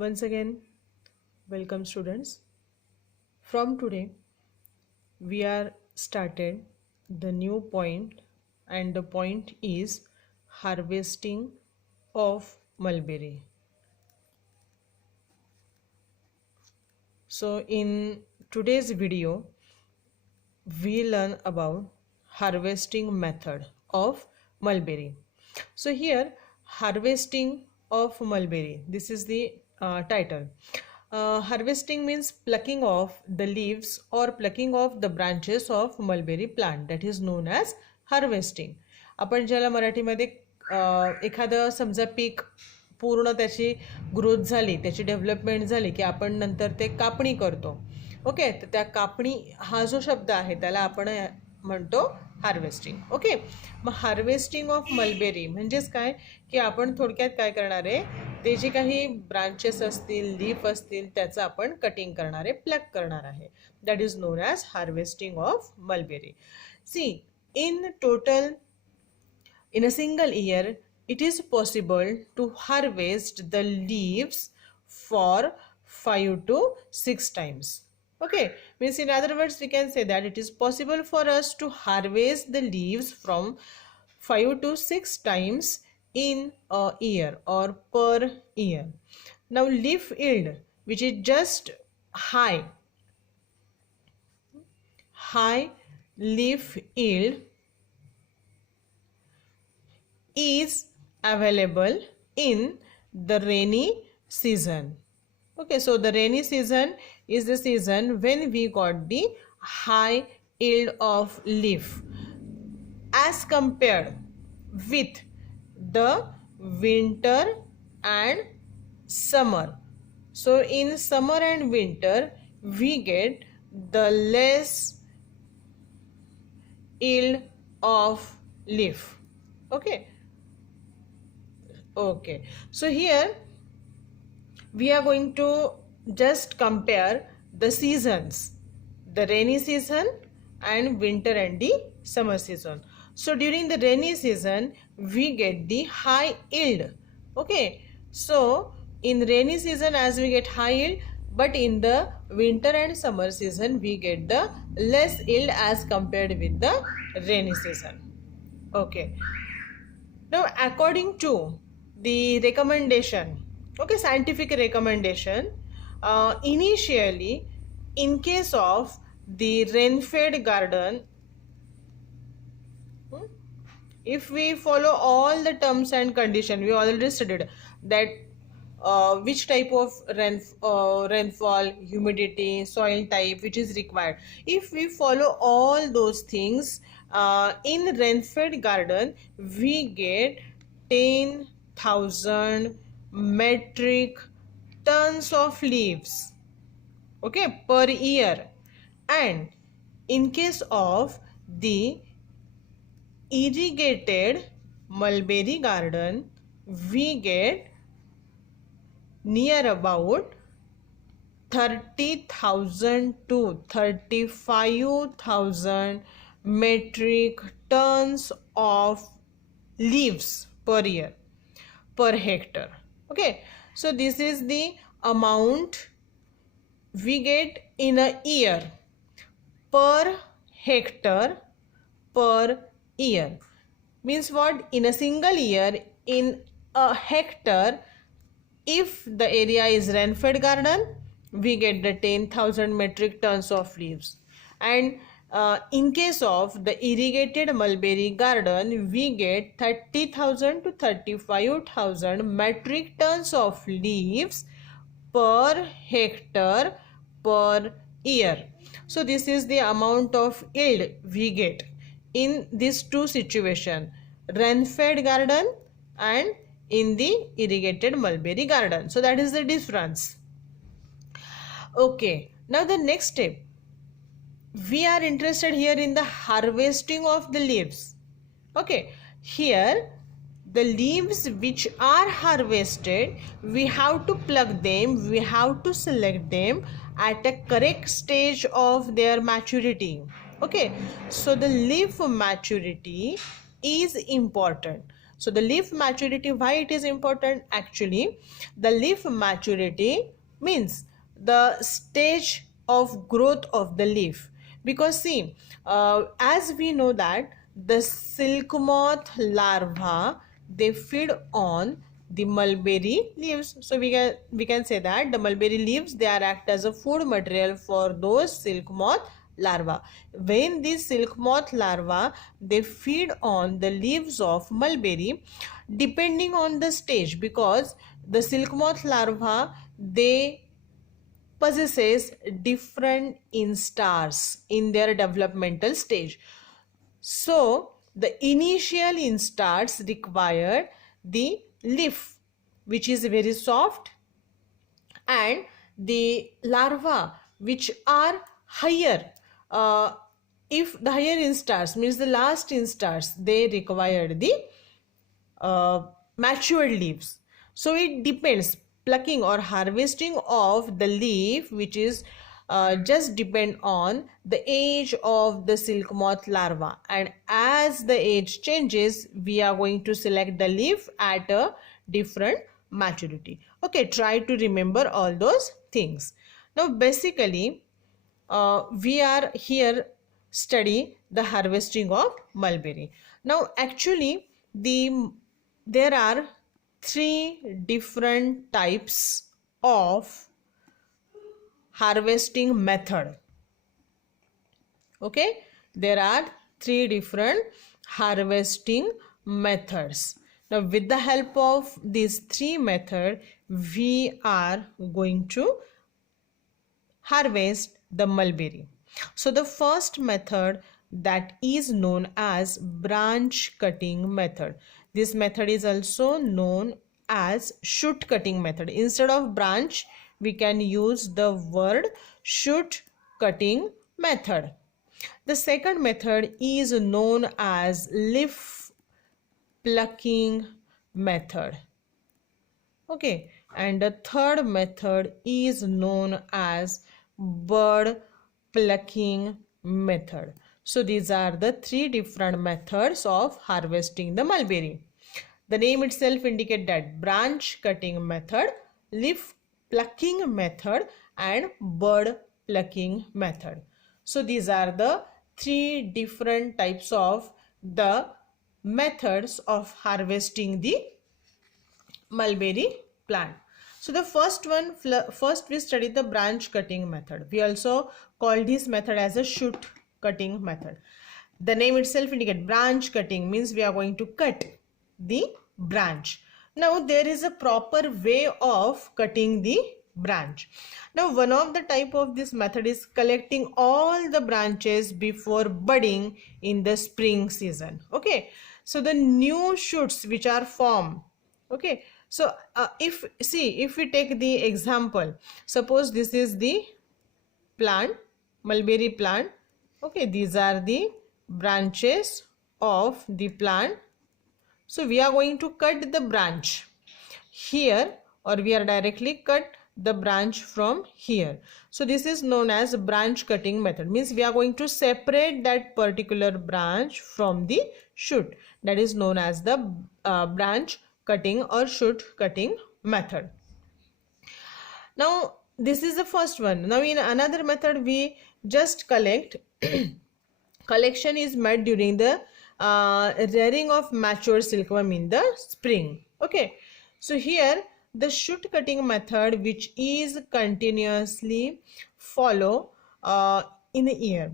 Once again, welcome students. From today, we are started the new point, and the point is harvesting of mulberry. So in today's video, we learn about harvesting method of mulberry. So here, harvesting of mulberry, this is the title. Harvesting means plucking off the leaves or plucking off the branches of mulberry plant, that is known as harvesting. आपण ज्याला मराठीमध्ये एखादं समजा peak पूर्ण त्याची growth झाली, त्याची development झाली की आपण नंतर ते कापणी करतो. ओके, तर त्या कापणी हा जो शब्द आहे त्याला आपण म्हणतो harvesting. Okay, mug harvesting of mulberry म्हणजेच काय की आपण थोडक्यात काय करणार आहे, ते जे काही ब्रांचेस असतील, लीफ असतील, त्याचं आपण कटिंग करणार आहे, प्लक करणार आहे. That is known as harvesting of mulberry. See, in total in a single year it is possible to harvest the leaves for 5 to 6 times. Okay, means in other words we can say that it is possible for us to harvest the leaves from 5 to 6 times in a year or per year. Now leaf yield, which is just high leaf yield, is available in the rainy season. Okay, so the rainy season is the season when we got the high yield of leaf as compared with the winter and summer. So in summer and winter we get the less yield of leaf. Okay, so here we are going to just compare the seasons, the rainy season and winter and the summer season. So during the rainy season we get the high yield. Okay, so in rainy season as we get high yield, but in the winter and summer season we get the less yield as compared with the rainy season. Okay, now according to the recommendation, okay, scientific recommendation, initially in case of the rain-fed garden, if we follow all the terms and condition, we already studied that which type of rainfall, humidity, soil type which is required. If we follow all those things in rain-fed garden, we get 10,000 metric tons of leaves, okay, per year. And in case of the irrigated mulberry garden, we get near about 30,000 to 35,000 metric tons of leaves per year, per hectare. Okay, so this is the amount we get in a year per hectare per year. Means what? In a single year, in a hectare, if the area is rain-fed garden, we get the 10,000 metric tons of leaves. And in case of the irrigated mulberry garden, we get 30,000 to 35,000 metric tons of leaves per hectare per year. So this is the amount of yield we get in these two situations, rain-fed garden and in the irrigated mulberry garden. So that is the difference. Okay, now the next step, we are interested here in the harvesting of the leaves. Okay, here the leaves which are harvested, we have to pluck them, we have to select them at a correct stage of their maturity. Okay, so the leaf maturity is important. So the leaf maturity, why it is important? Actually, the leaf maturity means the stage of growth of the leaf. Because see, as we know that the silk moth larva, they feed on the mulberry leaves. So we can say that the mulberry leaves, they are act as a food material for those silk moth larva. When these silk moth larva, they feed on the leaves of mulberry, depending on the stage, because the silk moth larva, they possesses different instars in their developmental stage. So the initial instars require the leaf which is very soft, and the larva which are higher. If the higher instars means the last instars, they require the matured leaves. So it depends, plucking or harvesting of the leaf which is just depend on the age of the silk moth larva, and as the age changes, we are going to select the leaf at a different maturity. Okay, try to remember all those things. Now basically we are here study the harvesting of mulberry. Now actually there are three different types of harvesting method. Okay, there are three different harvesting methods. Now with the help of these three methods, we are going to harvest the mulberry. So the first method, that is known as branch cutting method. This method is also known as shoot cutting method. Instead of branch, we can use the word shoot cutting method. The second method is known as leaf plucking method. Okay, and the third method is known as bud plucking method. So these are the three different methods of harvesting the mulberry. The name itself indicates that branch cutting method, leaf plucking method, and bud plucking method. So these are the three different types of the methods of harvesting the mulberry plant. So the first we studied the branch cutting method. We also call this method as a shoot cutting method. The name itself indicates branch cutting, means we are going to cut the branch. Now there is a proper way of cutting the branch. Now one of the type of this method is collecting all the branches before budding in the spring season. Okay, so the new shoots which are formed. Okay, so if we take the example, suppose this is the plant, mulberry plant. Okay, these are the branches of the plant. So we are going to cut the branch here, or we are directly cut the branch from here. So this is known as branch cutting method, means we are going to separate that particular branch from the shoot. That is known as the branch cutting or shoot cutting method. Now this is the first one. Now in another method, we just collect. Collection is made during the rearing of mature silkworm in the spring. Okay, so here the shoot cutting method, which is continuously follow in a year,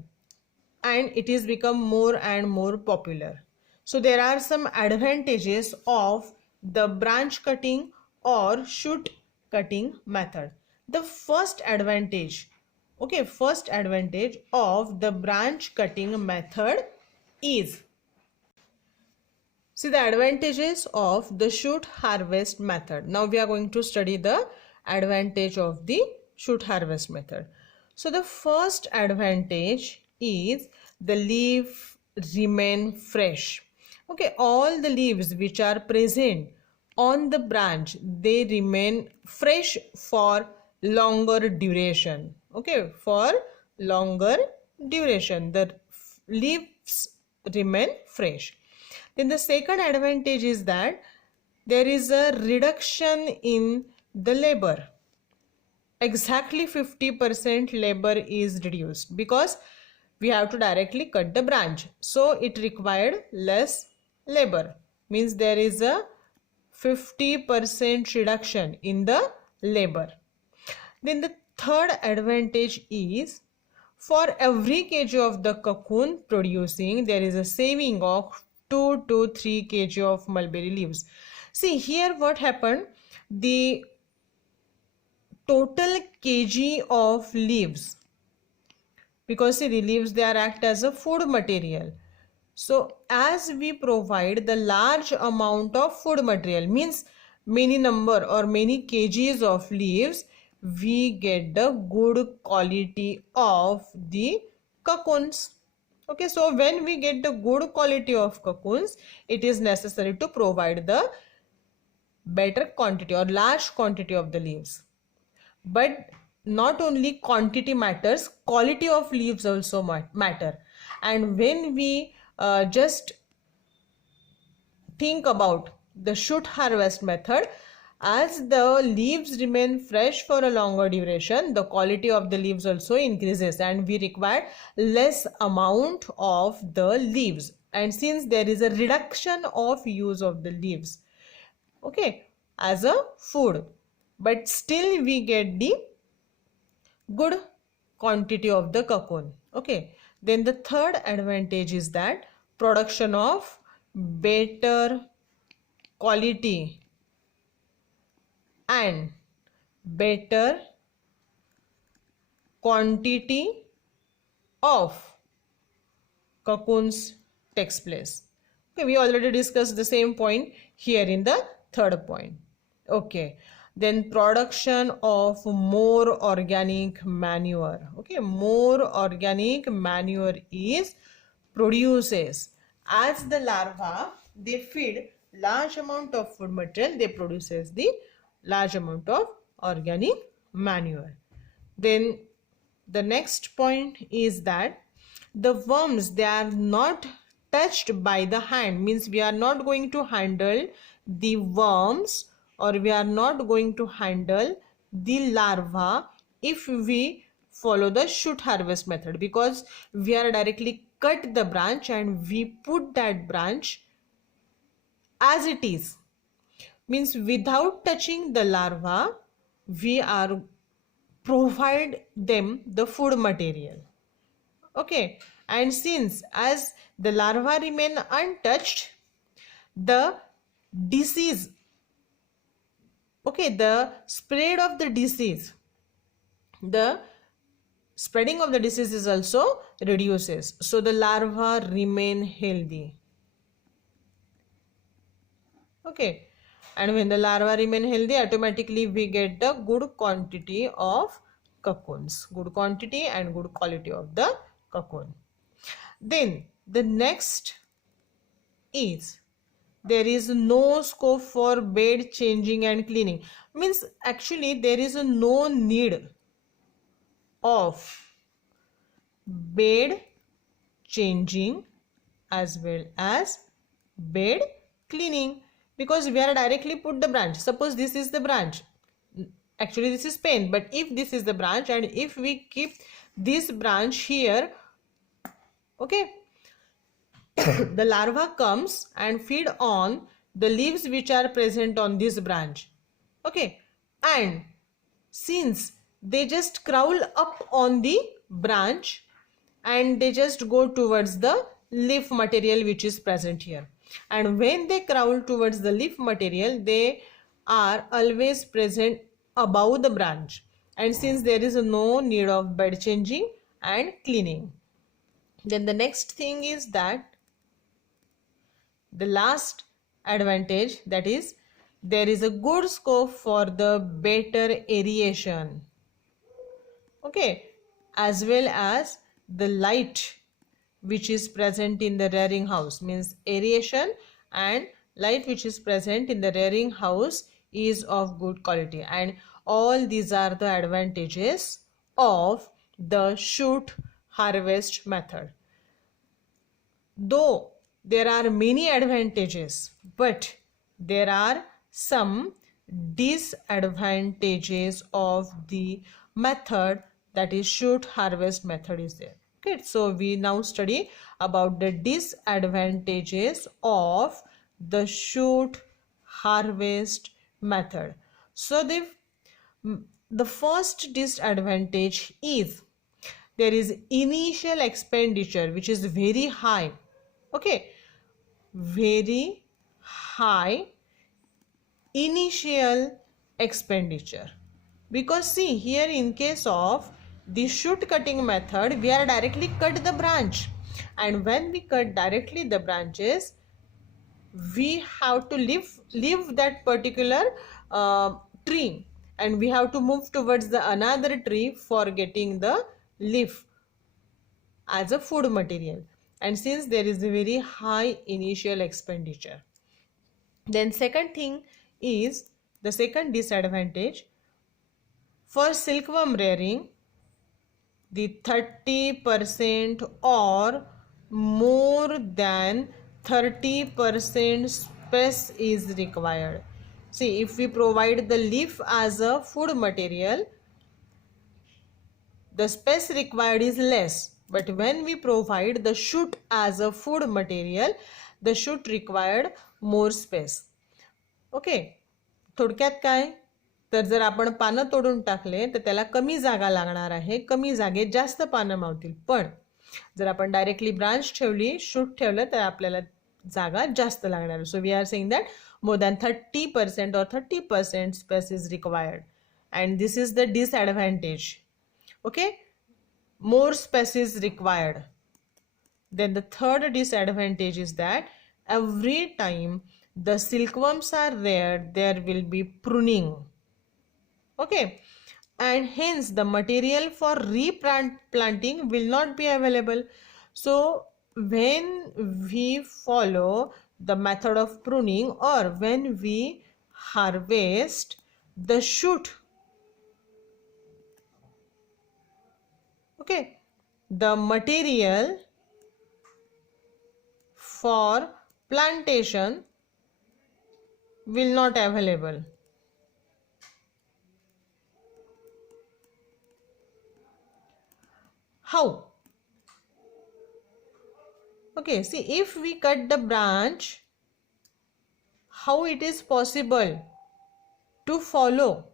and it is become more and more popular. So there are some advantages of the branch cutting or shoot cutting method. The first advantage, okay, first advantage of the branch cutting method is, see the advantages of the shoot harvest method. Now we are going to study the advantage of the shoot harvest method. So the first advantage is the leaf remain fresh. Okay, all the leaves which are present on the branch, they remain fresh for longer duration. Okay, for longer duration the leaves remain fresh. Then the second advantage is that there is a reduction in the labor. Exactly 50% labor is reduced because we have to directly cut the branch. So it required less labor. Means there is a 50% reduction in the labor. Then the third advantage is for every kg of the cocoon producing, there is a saving of 2 to 3 kg of mulberry leaves. See here what happened, the total kg of leaves, because see the leaves they are act as a food material. So as we provide the large amount of food material, means many number or many kgs of leaves, we get the good quality of the cocoons. Okay, so when we get the good quality of cocoons, it is necessary to provide the better quantity or large quantity of the leaves. But not only quantity matters, quality of leaves also matter. And when we just think about the shoot harvest method, as the leaves remain fresh for a longer duration, the quality of the leaves also increases and we require less amount of the leaves. And since there is a reduction of use of the leaves, okay, as a food, but still we get the good quantity of the cocoon. Okay, then the third advantage is that production of better quality and better quantity of cocoons takes place. Okay, we already discussed the same point here in the third point. Okay, then production of more organic manure. Okay, more organic manure is produces as the larva they feed large amount of food material, they produces the large amount of organic manure. Then the next point is that the worms they are not touched by the hand, means we are not going to handle the worms or we are not going to handle the larva if we follow the shoot harvest method, because we are directly cut the branch and we put that branch as it is, means without touching the larva we are provide them the food material. Okay, and since as the larva remain untouched, the disease, okay, the spread of the disease, the spreading of the disease is also reduces, so the larva remain healthy. Okay, and when the larva remain healthy, automatically we get the good quantity of cocoons, good quantity and good quality of the cocoon. Then the next is there is no scope for bed changing and cleaning, means actually there is no need of bed changing as well as bed cleaning, because we are directly put the branch. Suppose this is the branch, actually this is pen, but if this is the branch and if we keep this branch here, okay, the larva comes and feed on the leaves which are present on this branch. Okay, and since they just crawl up on the branch and they just go towards the leaf material which is present here, and when they crawl towards the leaf material they are always present above the branch, and since there is no need of bed changing and cleaning. Then the next thing is that the last advantage, that is there is a good scope for the better aeration, okay, as well as the light which is present in the rearing house, means aeration and light which is present in the rearing house is of good quality, and all these are the advantages of the shoot harvest method. Though there are many advantages, but there are some disadvantages of the method, that is shoot harvest method is there. Okay, so we now study about the disadvantages of the shoot harvest method. So the first disadvantage is there is initial expenditure which is very high. Okay, very high initial expenditure, because see here in case of the shoot cutting method we are directly cut the branch, and when we cut directly the branches we have to leave that particular tree, and we have to move towards the another tree for getting the leaf as a food material, and since there is a very high initial expenditure. Then second thing is the second disadvantage, for silkworm rearing the 30% or more than 30% space is required. See, if we provide the leaf as a food material, the space required is less, but when we provide the shoot as a food material, the shoot required more space. Okay, थोडक्यात काय तर जर आपण पानं तोडून टाकले तर त्याला कमी जागा लागणार आहे, कमी जागेत जास्त पानं मावतील. पण जर आपण डायरेक्टली ब्रांच ठेवली, शूट ठेवलं तर आपल्याला जागा जास्त लागणार. So we are saying that more than 30% or 30% space is required, and this is the disadvantage. Okay, more space is required. Then the third disadvantage is that every time the silkworms are reared there will be pruning. Okay, and hence the material for replanting will not be available. So when we follow the method of pruning, or when we harvest the shoot, okay, the material for plantation will not available. How? Okay, see, if we cut the branch, how it is possible to follow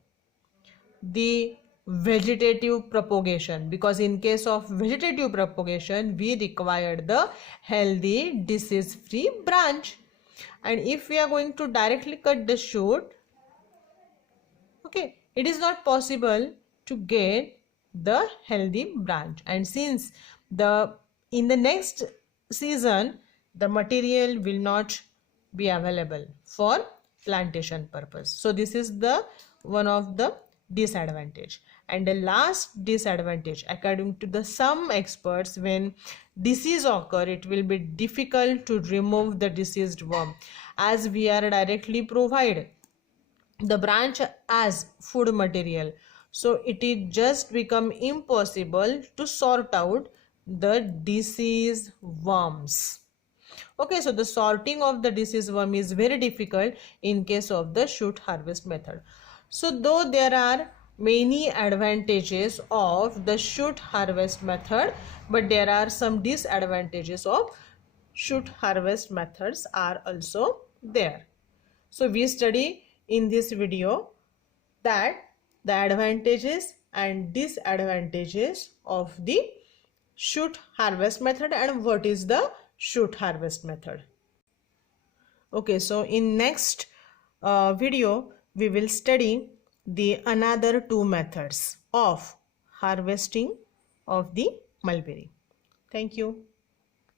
the vegetative propagation? Because in case of vegetative propagation we required the healthy disease free branch, and if we are going to directly cut the shoot, okay, it is not possible to get the healthy branch, and since in the next season the material will not be available for plantation purpose. So this is the one of the disadvantage. And the last disadvantage, according to the some experts, when disease occur it will be difficult to remove the diseased worm, as we are directly provide the branch as food material, so it is just become impossible to sort out the disease worms. Okay, so the sorting of the disease worm is very difficult in case of the shoot harvest method. So though there are many advantages of the shoot harvest method, but there are some disadvantages of shoot harvest methods are also there. So we study in this video that the advantages and disadvantages of the shoot harvest method and what is the shoot harvest method. Okay, so in next video we will study the another two methods of harvesting of the mulberry. Thank you.